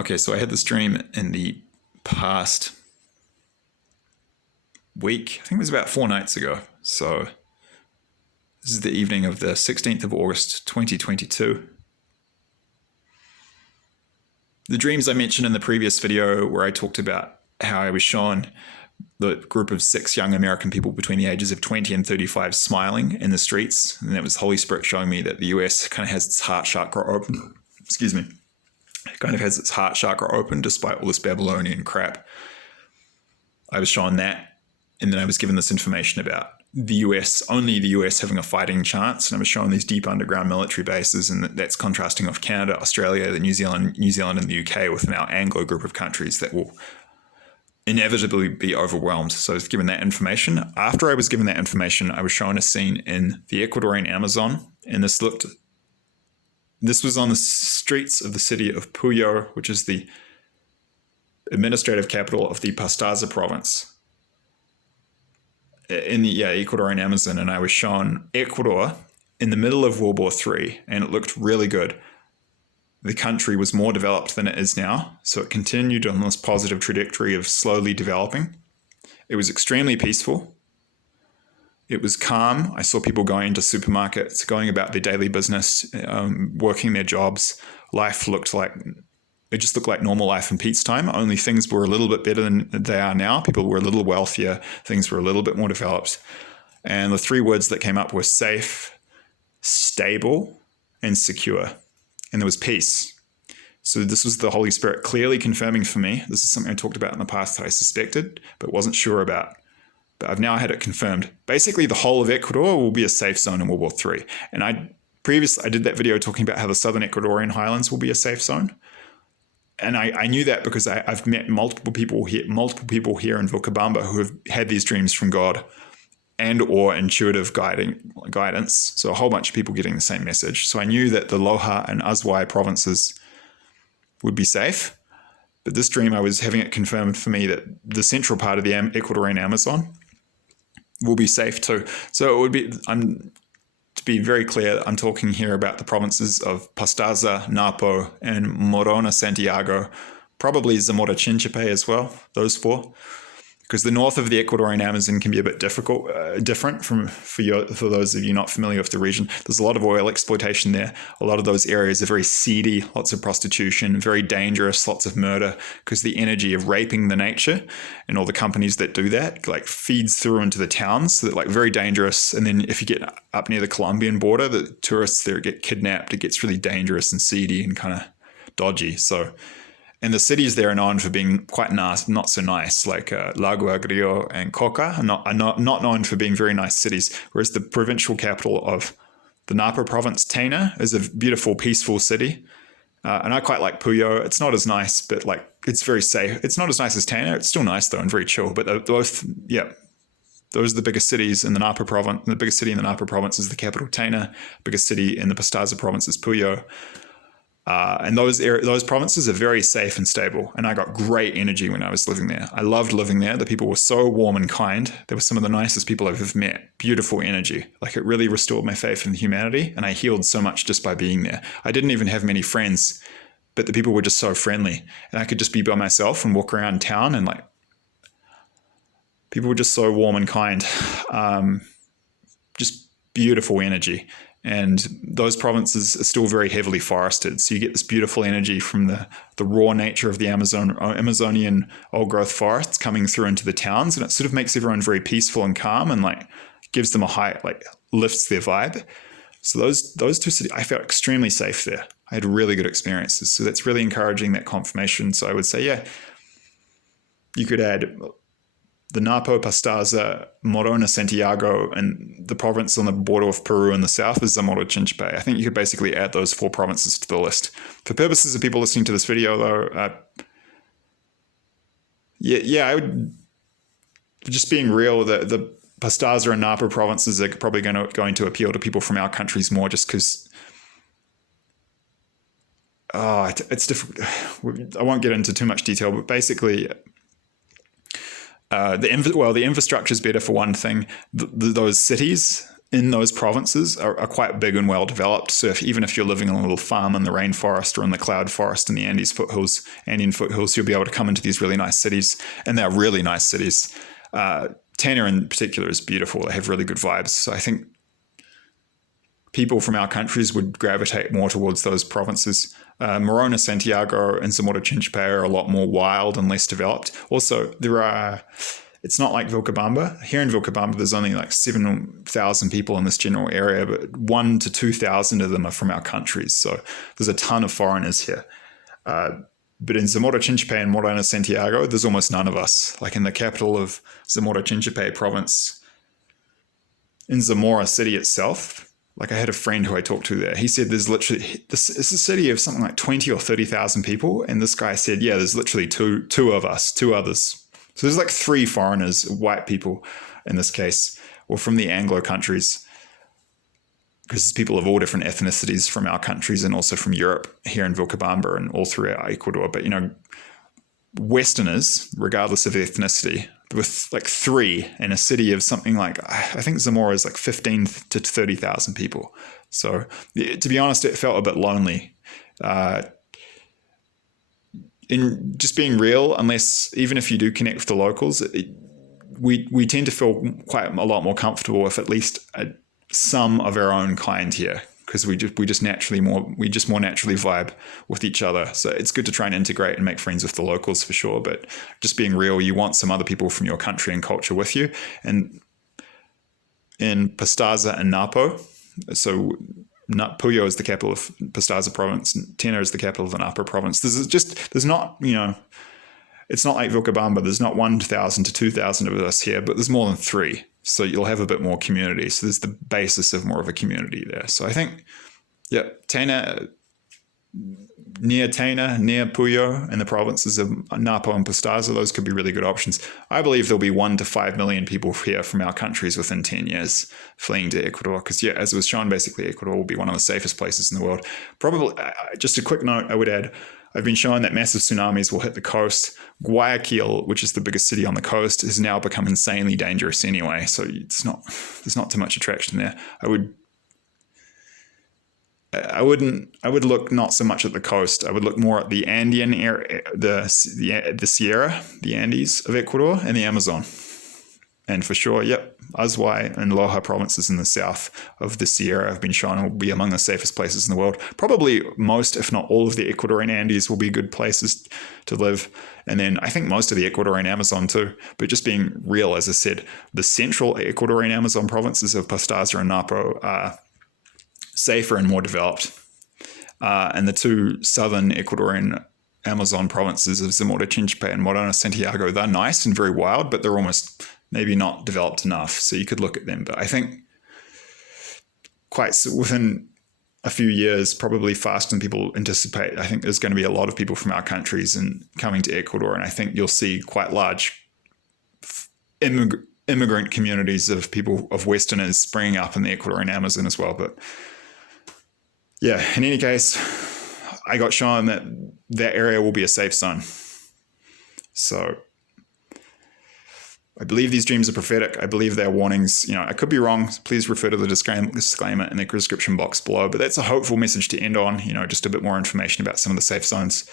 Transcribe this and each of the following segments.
Okay, so I had this dream in the past week. I think it was about 4 nights ago. So this is the evening of the 16th of August, 2022. The dreams I mentioned in the previous video where I talked about how I was shown the group of 6 young American people between the ages of 20 and 35 smiling in the streets. And that was the Holy Spirit showing me that the US kind of has its heart chakra open. Excuse me. It kind of has its heart chakra open despite all this Babylonian crap. I was shown that. And then I was given this information about the US, only the US having a fighting chance. And I was shown these deep underground military bases, and that's contrasting off Canada, Australia, New Zealand and the UK with an Anglo group of countries that will inevitably be overwhelmed. So I was given that information. After I was given that information, I was shown a scene in the Ecuadorian Amazon, and this was on the streets of the city of Puyo, which is the administrative capital of the Pastaza province in the Ecuadorian Amazon. And I was shown Ecuador in the middle of World War III, and it looked really good. The country was more developed than it is now, so it continued on this positive trajectory of slowly developing. It was extremely peaceful. It was calm. I saw people going into supermarkets, going about their daily business, working their jobs. Life looked like normal life in peacetime, only things were a little bit better than they are now. People were a little wealthier. Things were a little bit more developed. And the 3 words that came up were safe, stable, and secure. And there was peace. So this was the Holy Spirit clearly confirming for me. This is something I talked about in the past that I suspected, but wasn't sure about. But I've now had it confirmed. Basically, the whole of Ecuador will be a safe zone in World War III. And I did that video talking about how the southern Ecuadorian highlands will be a safe zone. And I knew that because I've met multiple people here in Vilcabamba who have had these dreams from God and or intuitive guidance. So a whole bunch of people getting the same message. So I knew that the Loja and Azuay provinces would be safe. But this dream, I was having it confirmed for me that the central part of the Ecuadorian Amazon will be safe too. So it would be, to be very clear, I'm talking here about the provinces of Pastaza, Napo, and Morona, Santiago, probably Zamora Chinchipe as well, those 4. Because the north of the Ecuadorian Amazon can be a bit different for those of you not familiar with the region. There's a lot of oil exploitation there. A lot of those areas are very seedy, lots of prostitution, very dangerous, lots of murder, because the energy of raping the nature and all the companies that do that feeds through into the towns. So they're very dangerous. And then if you get up near the Colombian border, the tourists there get kidnapped. It gets really dangerous and seedy and kind of dodgy. And the cities there are known for being quite nice, not so nice, like Lago Agrio and Coca are not known for being very nice cities, whereas the provincial capital of the Napo province, Tena, is a beautiful, peaceful city. And I quite like Puyo. It's not as nice, but it's very safe. It's not as nice as Tena. It's still nice, though, and very chill. But those are the biggest cities in the Napo province. The biggest city in the Napo province is the capital, Tena. The biggest city in the Pastaza province is Puyo. And those provinces are very safe and stable. And I got great energy when I was living there. I loved living there. The people were so warm and kind. They were some of the nicest people I've ever met. Beautiful energy. It really restored my faith in humanity. And I healed so much just by being there. I didn't even have many friends, but the people were just so friendly. And I could just be by myself and walk around town, and people were just so warm and kind. Just beautiful energy. And those provinces are still very heavily forested. So you get this beautiful energy from the raw nature of the Amazonian old-growth forests coming through into the towns. And it sort of makes everyone very peaceful and calm, and gives them a high, lifts their vibe. So those 2 cities, I felt extremely safe there. I had really good experiences. So that's really encouraging, that confirmation. So I would say, you could add the Napo, Pastaza, Morona, Santiago, and the province on the border of Peru in the south is Zamora Chinchipe. I think you could basically add those 4 provinces to the list. For purposes of people listening to this video, though, I would, just being real, the Pastaza and Napo provinces are probably going to appeal to people from our countries more, just because it's difficult. I won't get into too much detail, but basically, the infrastructure is better for one thing. Those cities in those provinces are quite big and well developed. So even if you're living in a little farm in the rainforest or in the cloud forest in the Andean foothills, you'll be able to come into these really nice cities, and they're really nice cities. Tana in particular is beautiful. They have really good vibes. So I think people from our countries would gravitate more towards those provinces. Morona, Santiago, and Zamora Chinchipe are a lot more wild and less developed. Also, it's not like Vilcabamba. Here in Vilcabamba, there's only like 7,000 people in this general area, but 1,000 to 2,000 of them are from our countries. So there's a ton of foreigners here. But in Zamora Chinchipe and Morona, Santiago, there's almost none of us. Like in the capital of Zamora Chinchipe province, in Zamora city itself, like I had a friend who I talked to there. He said there's literally, it's a city of something like 20 or 30,000 people. And this guy said, yeah, there's literally two of us, two others. So there's like 3 foreigners, white people in this case, or from the Anglo countries, because there's people of all different ethnicities from our countries and also from Europe here in Vilcabamba and all throughout Ecuador. But, Westerners, regardless of ethnicity, with like 3 in a city of something like, I think Zamora is like 15 to 30,000 people. So to be honest, it felt a bit lonely. In just being real, even if you do connect with the locals, we tend to feel quite a lot more comfortable with at least some of our own kind here, because we just more naturally vibe with each other. So it's good to try and integrate and make friends with the locals for sure. But just being real, you want some other people from your country and culture with you. And in Pastaza and Napo, so Puyo is the capital of Pastaza province, Tena is the capital of the Napo province. There's not, it's not like Vilcabamba. There's not 1,000 to 2,000 of us here, but there's more than 3. So you'll have a bit more community. So there's the basis of more of a community there. So I think, Tena, near Puyo, and the provinces of Napo and Pastaza, those could be really good options. I believe there'll be 1 to 5 million people here from our countries within 10 years fleeing to Ecuador. Because, as it was shown, basically Ecuador will be one of the safest places in the world. Probably, just a quick note I would add, I've been shown that massive tsunamis will hit the coast. Guayaquil, which is the biggest city on the coast, has now become insanely dangerous anyway. So there's not too much attraction there. I would look not so much at the coast. I would look more at the Andean area, the Sierra, the Andes of Ecuador, and the Amazon. And for sure, Azuay and Loja provinces in the south of the Sierra have been shown will be among the safest places in the world. Probably most, if not all, of the Ecuadorian Andes will be good places to live. And then I think most of the Ecuadorian Amazon too. But just being real, as I said, the central Ecuadorian Amazon provinces of Pastaza and Napo are safer and more developed. And the 2 southern Ecuadorian Amazon provinces of Zamora Chinchipe and Morona Santiago, they're nice and very wild, but they're almost maybe not developed enough. So you could look at them. But I think within a few years, probably faster than people anticipate, I think there's going to be a lot of people from our countries and coming to Ecuador. And I think you'll see quite large immigrant communities of people, of Westerners springing up in the Ecuadorian Amazon as well. But in any case, I got shown that area will be a safe zone. So I believe these dreams are prophetic. I believe they're warnings. I could be wrong. Please refer to the disclaimer in the description box below. But that's a hopeful message to end on, just a bit more information about some of the safe zones.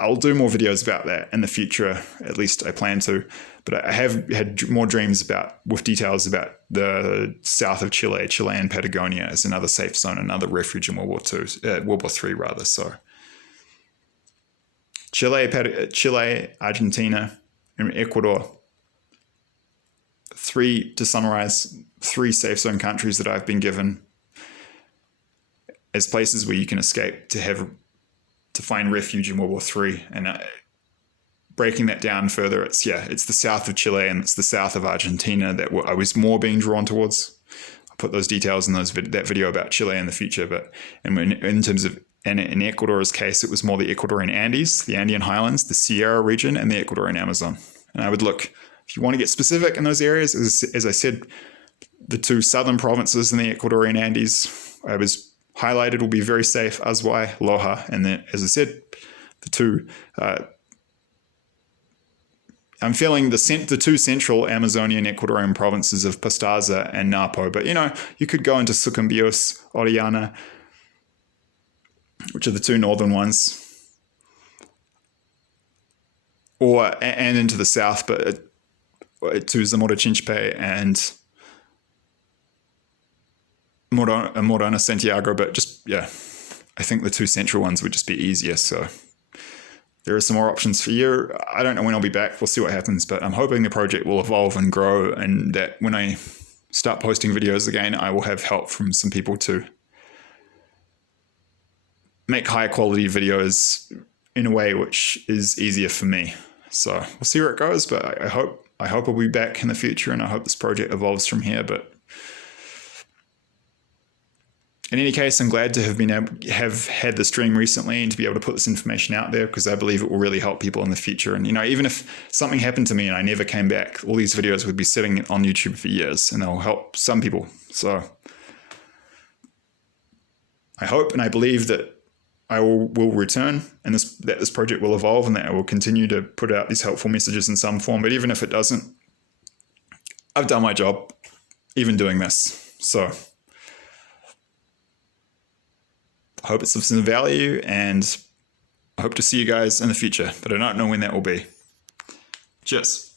I'll do more videos about that in the future. At least I plan to. But I have had more dreams with details about the south of Chile, Chilean Patagonia as another safe zone, another refuge in World War III rather. So Chile, Argentina, and Ecuador. 3, to summarize, 3 safe zone countries that I've been given as places where you can escape to find refuge in World War III. And breaking that down further, it's the south of Chile and it's the south of Argentina that I was more being drawn towards. I'll put those details in that video about Chile in the future. But in terms of, and in Ecuador's case, it was more the Ecuadorian Andes, the Andean Highlands, the Sierra region, and the Ecuadorian Amazon. And I would look, if you want to get specific in those areas, as I said, the 2 southern provinces in the Ecuadorian Andes, I was highlighted, will be very safe, Azuay, Loja, and then, as I said, the 2 I'm feeling the two central Amazonian Ecuadorian provinces of Pastaza and Napo, but you could go into Sucumbíos, Orellana, which are the two northern ones, and into the south, but to Zamora Chinchipe and Morona Santiago, but I think the two central ones would just be easier. So there are some more options for you. I don't know when I'll be back. We'll see what happens, but I'm hoping the project will evolve and grow, and that when I start posting videos again, I will have help from some people to make high quality videos in a way which is easier for me. So we'll see where it goes, but I hope I'll be back in the future, and I hope this project evolves from here. But in any case, I'm glad to have had the stream recently and to be able to put this information out there, because I believe it will really help people in the future. And even if something happened to me and I never came back, all these videos would be sitting on YouTube for years, and they'll help some people. So I hope and I believe that I will return, and that this project will evolve, and that I will continue to put out these helpful messages in some form. But even if it doesn't, I've done my job, even doing this. So I hope it's of some value, and I hope to see you guys in the future, but I don't know when that will be. Cheers.